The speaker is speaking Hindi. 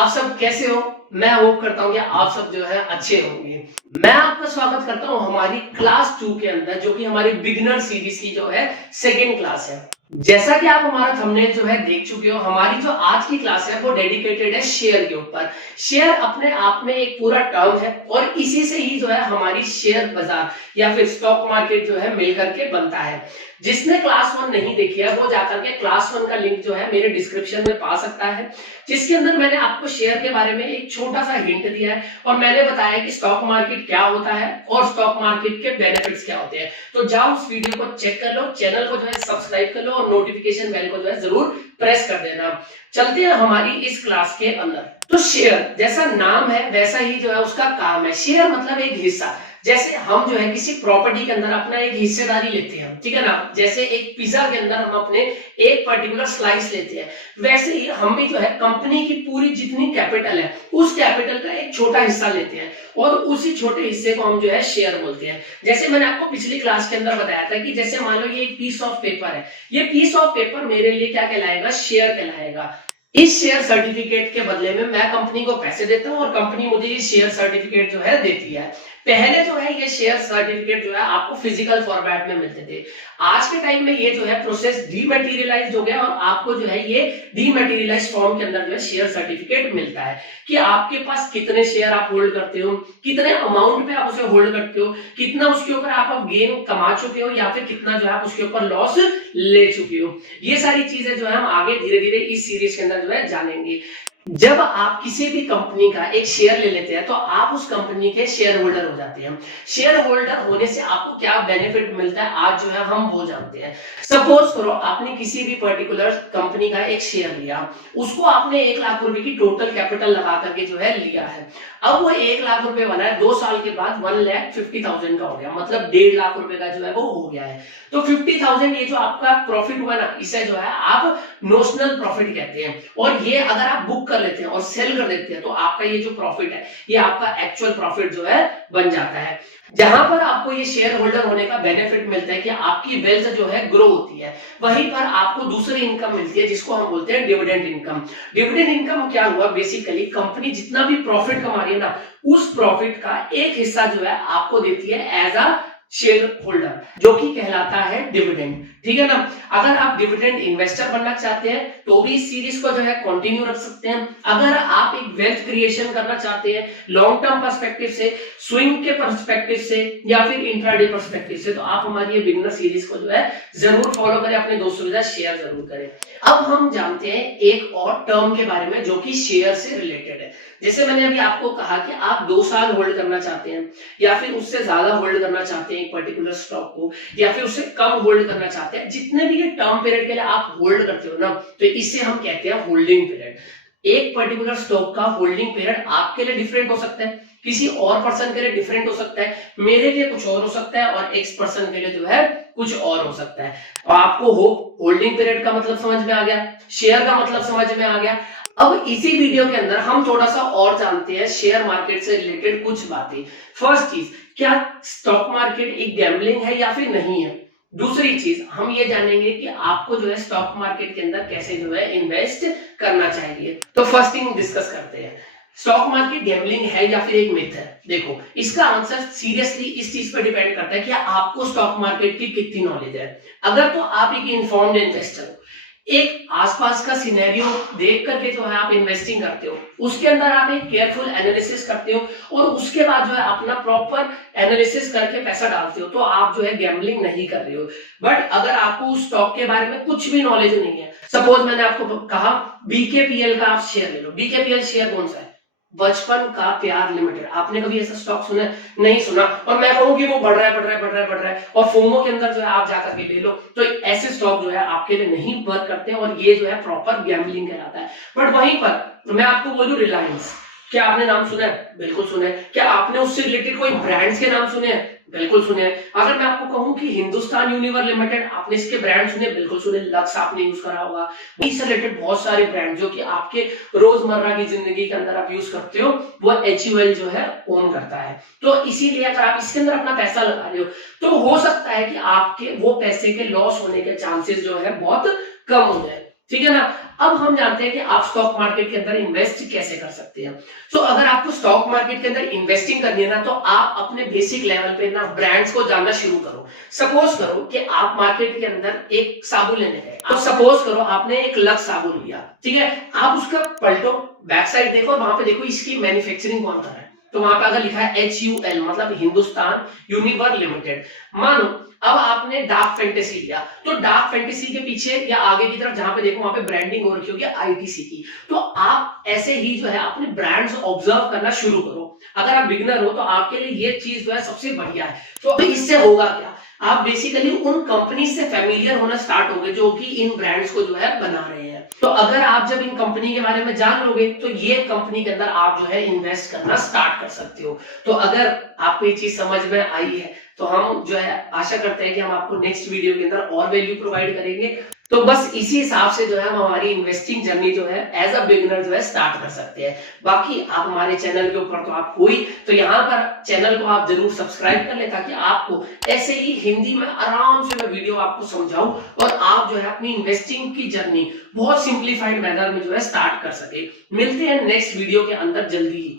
आप सब कैसे हो? मैं होप करता हूँ कि आप सब जो है अच्छे होंगे। मैं आपका स्वागत करता हूँ हमारी क्लास 2 के अंदर, जो कि हमारी बिगिनर सीरीज की जो है सेकेंड क्लास है। जैसा कि आप हमारा थंबनेल जो है देख चुके हो, हमारी जो आज की क्लास है वो डेडिकेटेड है शेयर के ऊपर। शेयर अपने आप में एक पूरा टर्म है और इसी से ही जो है हमारी शेयर बाजार या फिर स्टॉक मार्केट जो है मिलकर के बनता है। जिसने क्लास 1 नहीं देखी है वो जाकर के क्लास 1 का लिंक जो है मेरे डिस्क्रिप्शन में पा सकता है, जिसके अंदर मैंने आपको शेयर के बारे में एक छोटा सा हिंट दिया है और मैंने बताया कि स्टॉक मार्केट क्या होता है और स्टॉक मार्केट के बेनिफिट्स क्या होते हैं। तो जाओ उस वीडियो को चेक कर लो, चैनल को जो है सब्सक्राइब कर लो और नोटिफिकेशन बेल को जो है जरूर प्रेस कर देना। चलते हैं हमारी इस क्लास के अंदर। तो शेयर जैसा नाम है वैसा ही जो है उसका काम है। शेयर मतलब एक हिस्सा। जैसे हम जो है किसी प्रॉपर्टी के अंदर अपना एक हिस्सेदारी लेते हैं, ठीक है ना। जैसे एक पिज्जा के अंदर हम अपने एक पर्टिकुलर स्लाइस लेते हैं, वैसे ही हम भी जो है कंपनी की पूरी जितनी कैपिटल है उस कैपिटल का एक छोटा हिस्सा लेते हैं और उसी छोटे हिस्से को हम जो है शेयर बोलते हैं। जैसे मैंने आपको पिछली क्लास के अंदर बताया था कि जैसे मान लो ये एक पीस ऑफ पेपर है, ये पीस ऑफ पेपर मेरे लिए क्या कहलाएगा? शेयर कहलाएगा। इस शेयर सर्टिफिकेट के बदले में मैं कंपनी को पैसे देता हूं और कंपनी मुझे ये शेयर सर्टिफिकेट जो है देती है। पहले जो है ये शेयर सर्टिफिकेट जो है आपको फिजिकल फॉर्मेट में मिलते थे। आज के टाइम में ये जो है प्रोसेस डीमैटेरियलाइज्ड हो गया और आपको जो है ये डीमैटेरियलाइज्ड फॉर्म के अंदर जो है शेयर सर्टिफिकेट मिलता है कि आपके पास कितने शेयर आप होल्ड करते हो, कितने अमाउंट पे आप उसे होल्ड करते हो, कितना उसके ऊपर आप गेन कमा चुके हो या फिर कितना जो है आप उसके ऊपर लॉस ले चुके हो। ये सारी चीजें जो है हम आगे धीरे धीरे इस सीरीज के अंदर जो है जानेंगे। जब आप किसी भी कंपनी का एक शेयर ले लेते हैं तो आप उस कंपनी के शेयर होल्डर हो जाते हैं। शेयर होल्डर होने से आपको क्या बेनिफिट मिलता है आज जो है हम वो जानते हैं। सपोज करो आपने किसी भी पर्टिकुलर कंपनी का एक शेयर लिया, उसको आपने 1 लाख रुपए की टोटल कैपिटल लगा करके जो है लिया है। अब वो 1 लाख रुपए बना है, 2 साल के बाद 1,50,000 का हो गया, मतलब 1.5 लाख रुपए का जो है वो हो गया है। तो 50,000 ये जो आपका प्रॉफिट हुआ ना, इसे जो है आप नोशनल प्रॉफिट कहते हैं। और ये अगर आप बुक कर लेते हैं और सेल कर देते हैं तो आपका ये जो प्रॉफिट है ये आपका एक्चुअल प्रॉफिट जो है बन जाता है। जहां पर आपको ये शेयर होल्डर होने का बेनिफिट मिलता है कि आपकी वेल्थ जो है ग्रो होती है, वहीं पर आपको दूसरी इनकम मिलती है जिसको हम बोलते हैं डिविडेंड इनकम। डिविडेंड इनकम क्या हुआ? बेसिकली कंपनी जितना भी प्रॉफिट कमा रही है ना, उस प्रॉफिट का एक हिस्सा जो है आपको देती है एज अ शेयर होल्डर, जो कि कहलाता है डिविडेंड। ठीक है ना। अगर आप डिविडेंड इन्वेस्टर बनना चाहते हैं तो भी इस सीरीज को जो है कंटिन्यू रख सकते हैं। अगर आप एक वेल्थ क्रिएशन करना चाहते हैं लॉन्ग टर्म पर्सपेक्टिव से, स्विंग के पर्सपेक्टिव से या फिर इंट्राडे पर्सपेक्टिव से, तो आप हमारी ये बिगिनर सीरीज को जो है जरूर फॉलो करें, अपने दोस्तों के साथ शेयर जरूर करें। अब हम जानते हैं एक और टर्म के बारे में जो कि शेयर से रिलेटेड है। जैसे मैंने अभी आपको कहा कि आप 2 साल होल्ड करना चाहते हैं या फिर उससे ज्यादा होल्ड करना चाहते हैं एक पर्टिकुलर स्टॉक को, या फिर उससे कम होल्ड करना चाहते हैं, जितने भी ये टर्म पीरियड के लिए आप होल्ड करते हो ना, तो इसे हम कहते हैं होल्डिंग पीरियड। एक पर्टिकुलर स्टॉक का होल्डिंग पीरियड आपके लिए डिफरेंट हो सकता है, किसी और पर्सन के लिए डिफरेंट हो सकता है, मेरे लिए कुछ और हो सकता है और एक्स पर्सन के लिए जो है कुछ और हो सकता है। तो आपको होल्डिंग पीरियड का मतलब समझ में आ गया, शेयर का मतलब समझ में आ गया। अब इसी वीडियो के अंदर हम थोड़ा सा और जानते हैं शेयर मार्केट से रिलेटेड कुछ बातें। फर्स्ट चीज, क्या स्टॉक मार्केट एक गैम्बलिंग है या फिर नहीं है। दूसरी चीज हम ये जानेंगे कि आपको जो है स्टॉक मार्केट के अंदर कैसे जो है इन्वेस्ट करना चाहिए। तो फर्स्ट थिंग डिस्कस करते हैं, स्टॉक मार्केट गैम्बलिंग है या फिर एक मिथ है। देखो, इसका आंसर सीरियसली इस चीज पर डिपेंड करता है कि आपको स्टॉक मार्केट की कितनी नॉलेज है। अगर तो आप एक इन्फॉर्म्ड इन्वेस्टर हो, एक आसपास का सिनेरियो देख करके जो है आप इन्वेस्टिंग करते हो, उसके अंदर आप एक केयरफुल एनालिसिस करते हो और उसके बाद जो है अपना प्रॉपर एनालिसिस करके पैसा डालते हो, तो आप जो है गैम्बलिंग नहीं कर रहे हो। बट अगर आपको उस स्टॉक के बारे में कुछ भी नॉलेज नहीं है, सपोज मैंने आपको कहा बीकेपीएल का आप शेयर ले लो। बीकेपीएल शेयर कौन सा है? बचपन का प्यार लिमिटेड। आपने कभी ऐसा स्टॉक सुना? नहीं सुना। और मैं कहूं कि वो बढ़ रहा है बढ़ रहा है बढ़ रहा है बढ़ रहा है और फोमो के अंदर जो है आप जाकर के ले लो, तो ऐसे स्टॉक जो है आपके लिए नहीं वर्क करते और ये जो है प्रॉपर गैम्बलिंग कहलाता है। बट वहीं पर मैं आपको बोलूं, रिलायंस, क्या आपने नाम सुना है? बिल्कुल सुना है। क्या आपने उससे रिलेटेड कोई ब्रांड्स के नाम सुने हैं? बिल्कुल सुने हैं। अगर मैं आपको कहूं कि हिंदुस्तान यूनिवर लिमिटेड, आपने इसके ब्रांड सुने? बिल्कुल सुने। लक्स आपने यूज करा होगा। इससे रिलेटेड बहुत सारे ब्रांड जो कि आपके रोजमर्रा की जिंदगी के अंदर आप यूज करते हो, वो HUL जो है ओन करता है। तो इसीलिए अगर आप इसके अंदर अपना पैसा लगा रहे हो तो हो सकता है कि आपके वो पैसे के लॉस होने के चांसेस जो है बहुत कम हो जाए। ठीक है ना। अब हम जानते हैं कि आप स्टॉक मार्केट के अंदर इन्वेस्ट कैसे कर सकते हैं। तो अगर आपको स्टॉक मार्केट के अंदर इन्वेस्टिंग करनी है ना, तो आप अपने बेसिक लेवल पे ना ब्रांड्स को जानना शुरू करो। सपोज करो कि आप मार्केट के अंदर एक साबुन लेने गए, तो सपोज करो आपने एक लक्स साबुन लिया, ठीक है, आप उसका पलटो, बैक साइड देखो, वहां पे देखो इसकी मैन्युफैक्चरिंग कौन कर रहा है। तो वहां पे अगर लिखा है HUL मतलब हिंदुस्तान यूनिवर लिमिटेड। मानो अब आपने डार्क फैंटेसी लिया, तो डार्क फैंटेसी के पीछे या आगे की तरफ जहां पे देखो वहां पे ब्रांडिंग हो रखी होगी ITC की। तो आप ऐसे ही जो है अपने ब्रांड्स ऑब्जर्व करना शुरू करो। अगर आप बिगनर हो तो आपके लिए ये चीज जो है सबसे बढ़िया है। तो इससे होगा क्या, आप बेसिकली उन कंपनी से फेमिलियर होना स्टार्ट होगे जो कि इन ब्रांड्स को जो है बना रहे हैं। तो अगर आप जब इन कंपनी के बारे में जान लोगे तो ये कंपनी के अंदर आप जो है इन्वेस्ट करना स्टार्ट कर सकते हो। तो अगर आपको ये चीज समझ में आई है तो हम जो है आशा करते हैं कि हम आपको नेक्स्ट वीडियो के अंदर और वैल्यू प्रोवाइड करेंगे। तो बस इसी हिसाब से जो है हम हमारी इन्वेस्टिंग जर्नी जो है एज अ बिगिनर जो है स्टार्ट कर सकते हैं। बाकी आप हमारे चैनल के ऊपर तो आप कोई तो यहाँ पर चैनल को आप जरूर सब्सक्राइब कर ले, ताकि आपको ऐसे ही हिंदी में आराम से मैं वीडियो आपको समझाऊं और आप जो है अपनी इन्वेस्टिंग की जर्नी बहुत सिंप्लीफाइड मैनर में जो है स्टार्ट कर सके। मिलते हैं नेक्स्ट वीडियो के अंदर जल्दी ही।